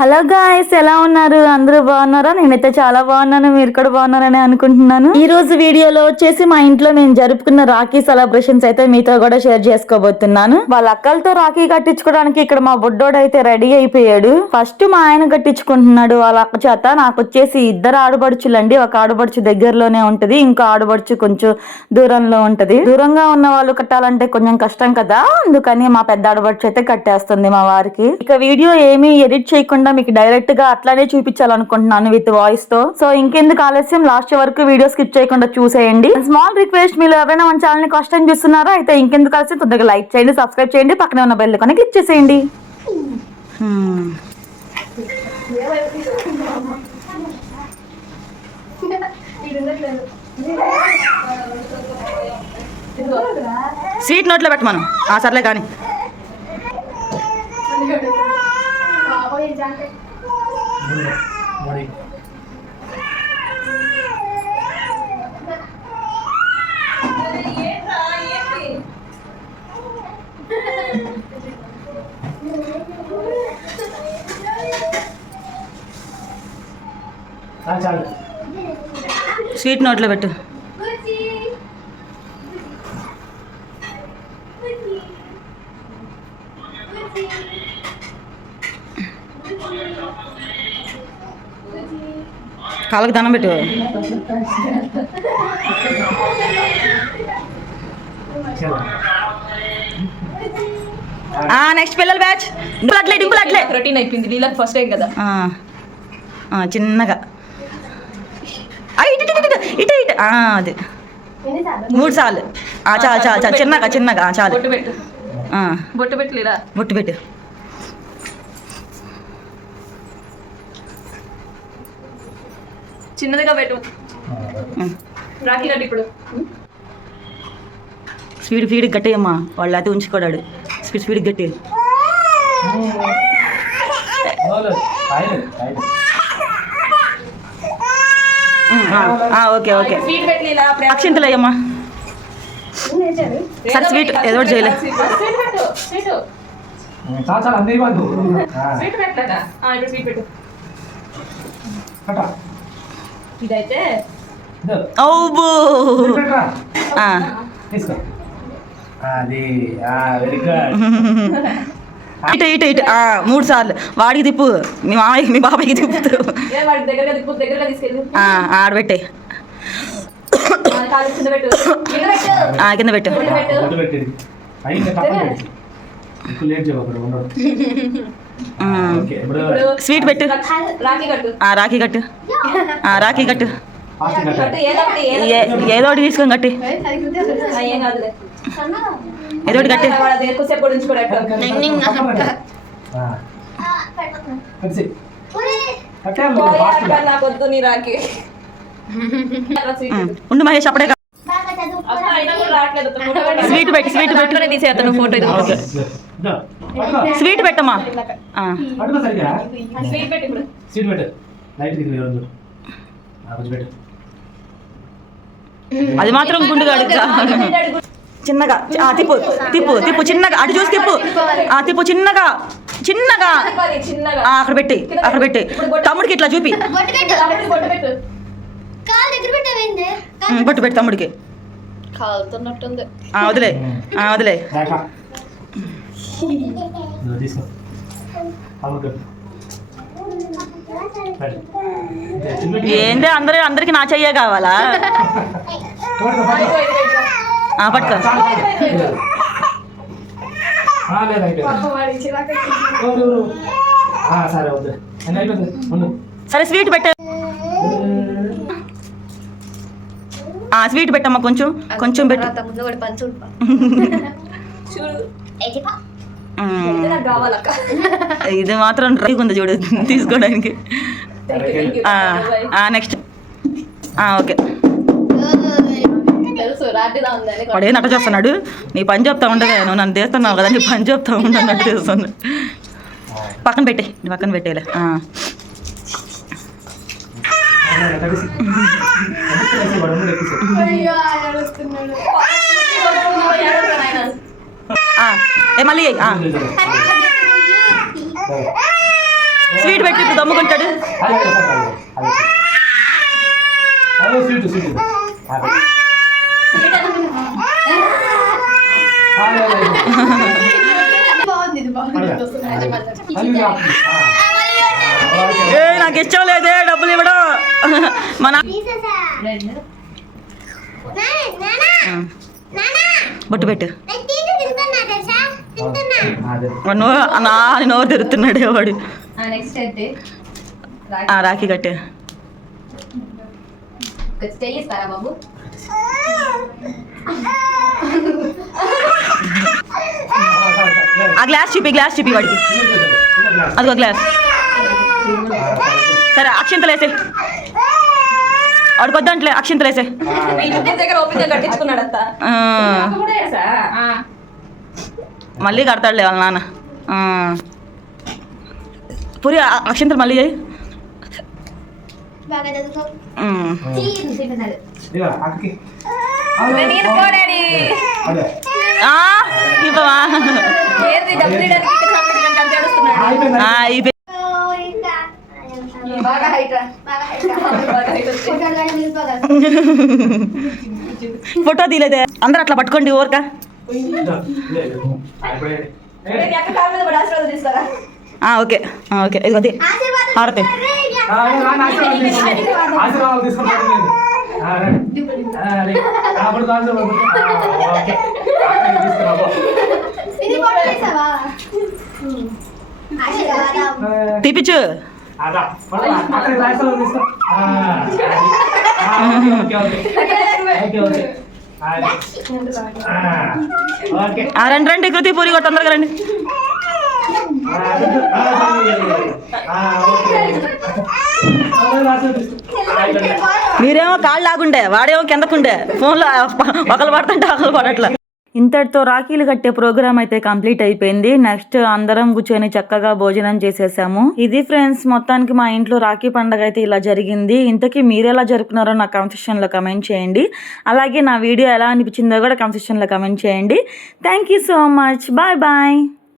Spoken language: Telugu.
హలో గాయ్స్, ఎలా ఉన్నారు? అందరూ బాగున్నారా? నేనైతే చాలా బాగున్నాను. మీరు కూడా బాగున్నారని అనుకుంటున్నాను. ఈ రోజు వీడియోలో వచ్చేసి మా ఇంట్లో మేము జరుపుకున్న రాఖీ సెలబ్రేషన్స్ అయితే మీతో కూడా షేర్ చేసుకోబోతున్నాను. వాళ్ళ అక్కలతో రాఖీ కట్టించుకోవడానికి ఇక్కడ మా బుడ్డోడు అయితే రెడీ అయిపోయాడు. ఫస్ట్ మా ఆయన కట్టించుకుంటున్నాడు వాళ్ళ అక్క చేత. నాకు వచ్చేసి ఇద్దరు ఆడబడుచులండి. ఒక ఆడబడుచు దగ్గరలోనే ఉంటది, ఇంకో ఆడబడుచు కొంచెం దూరంలో ఉంటది. దూరంగా ఉన్న వాళ్ళు కట్టాలంటే కొంచెం కష్టం కదా, అందుకని మా పెద్ద ఆడబడుచు అయితే కట్టేస్తుంది మా వారికి. ఇక వీడియో ఏమీ ఎడిట్ చేయకుండా మీకు డైరెక్ట్ గా అట్లానే చూపించాలనుకుంటున్నాను విత్ వాయిస్ తో. సో ఇంకెందుకు ఆలస్యం, లాస్ట్ వరకు వీడియో స్కిప్ చేయకుండా చూసేయండి. స్మాల్ రిక్వెస్ట్, మీరు ఎవరైనా మన ఛానల్ ని ఫస్ట్ టైం చూస్తున్నారా అయితే ఇంకెందుకు ఆలస్యం, తొందరగా లైక్ చేయండి, సబ్స్క్రైబ్ చేయండి, పక్కనే ఉన్న బెల్ ఐకాన్ క్లిక్ చేసేయండి. స్వీట్ నోట్లో పెట్టమను. సర్లే కానీ స్వీట్ నోట్లో పెట్టు. కాళ్ళకి దండం పెట్టు. నెక్స్ట్ పిల్లల బ్యాచ్. డింపుల్ అట్లే రొటీన్ అయిపోయింది. నీళ్ళకి ఫస్ట్ టైం కదా. చిన్నగా ఇటు ఇటు ఇటు అది 3 సార్లు. చాలు చాలు చాలు, చిన్నగా చిన్నగా చాలు. బొట్టు పెట్టు, బొట్టు పెట్టు లేదా బొట్టు పెట్టు. చిన్నదిగా పెట్టు. రాఖీ కట్టి ఇప్పుడు. స్పీడ్ గట్టేయమ్మా, వాళ్ళు అయితే ఉంచుకోడాడు. స్పీడ్ గట్టి. Okay okay. అక్షింతలు అయ్యమ్మా. సార్ స్వీట్ ఏదో చేయలే. ఇదైతే ఇటు ఇటు ఇటు 3 సార్లు. వాడికి తిప్పు, మీ మామయ్యకి మీ బాబాయ్కి తిప్పుతూ ఆడబెట్టే. కింద పెట్టు. స్వీట్ పెట్టు. రాఖీ కట్టు. రాఖీ కట్టు. ఏదో ఒకటి తీసుకొని కట్టి. ఏదో ఒకటి కట్టి. ఉండు మహేష్, అప్పుడే స్వీట్ పెట్టి. స్వీట్ పెట్టుకునే తీసేస్తాను ఫోటో. స్వీట్ పెట్టమ్మా. అది మాత్రం గుండుగా చిన్నగా తిప్పు తిప్పు తిప్పు. చిన్నగా అటు చూసి తిప్పు. తిప్పు చిన్నగా చిన్నగా. అక్కడ పెట్టి తమ్ముడికి ఇట్లా చూపి. బొట్టు పెట్టి తమ్ముడికి. వదిలే వదిలే. ఏంటి అందరికి నా చెయ్యే కావాలా? పట్టుకో. సరే స్వీట్ పెట్ట. స్వీట్ పెట్టమ్మా, కొంచెం కొంచెం పెట్టు. ఇది మాత్రం రైగా ఉంది చూడు తీసుకోవడానికి. Next okay. వాడు నట చేస్తున్నాడు. నీ పని చెప్తా ఉండగా నువ్వు నన్ను తీస్తున్నావు కదా, నీ పని చెప్తా ఉండన్నట్టు చేస్తున్నాడు. పక్కన పెట్టే, నీ పక్కన పెట్టేలే. మళ్ళీ స్వీట్ పెట్టి ఇప్పుడు దమ్ముకుంటాడు. ఏ నాకు ఇష్టం లేదే డబ్బులు ఇవ్వడం. మన బొట్టు పెట్టు. నోరు తెరుతున్నాడే వాడు. నెక్స్ట్ అయితే రాఖీ కట్టే. చెయ్యిస్తారా బాబు? ఆ గ్లాస్ చూపి వాడికి. అదిగో గ్లాస్. సరే అక్షింతలు వేసే. వాడికి వద్దంట్లే అక్షింతలు వేసే. దగ్గర ఓపిక కట్టించుకున్నాడు అంతా. మళ్ళీ కడతాడులే వాళ్ళ నాన్న. పూరి అక్షింతలు మళ్ళీ చేయి. ఇవ్వవా? ఫోటో తీలేదే. అందరు అట్లా పట్టుకోండి ఊరక. ఓకే ఓకే ఇదిగోది హారతి. తీపిచ్చు. రండి కృతి పూరి కూడా తొందరగా రండి. మీరేమో కాళ్ళు లాగుండే వాడేమో కిందకుండే ఫోన్లో ఒకరు పడుతుంటే ఒకరు పడట్లా. ఇంతటితో రాఖీలు కట్టే ప్రోగ్రామ్ అయితే కంప్లీట్ అయిపోయింది. నెక్స్ట్ అందరం కూర్చొని చక్కగా భోజనం చేసేసాము. ఇది ఫ్రెండ్స్ మొత్తానికి మా ఇంట్లో రాఖీ పండుగ అయితే ఇలా జరిగింది. ఇంతకీ మీరు ఎలా జరుపుకున్నారో నా కామెంట్ సెక్షన్లో కమెంట్ చేయండి. అలాగే నా వీడియో ఎలా అనిపించిందో కూడా కామెంట్ సెక్షన్లో కమెంట్ చేయండి. Thank you so much. Bye bye.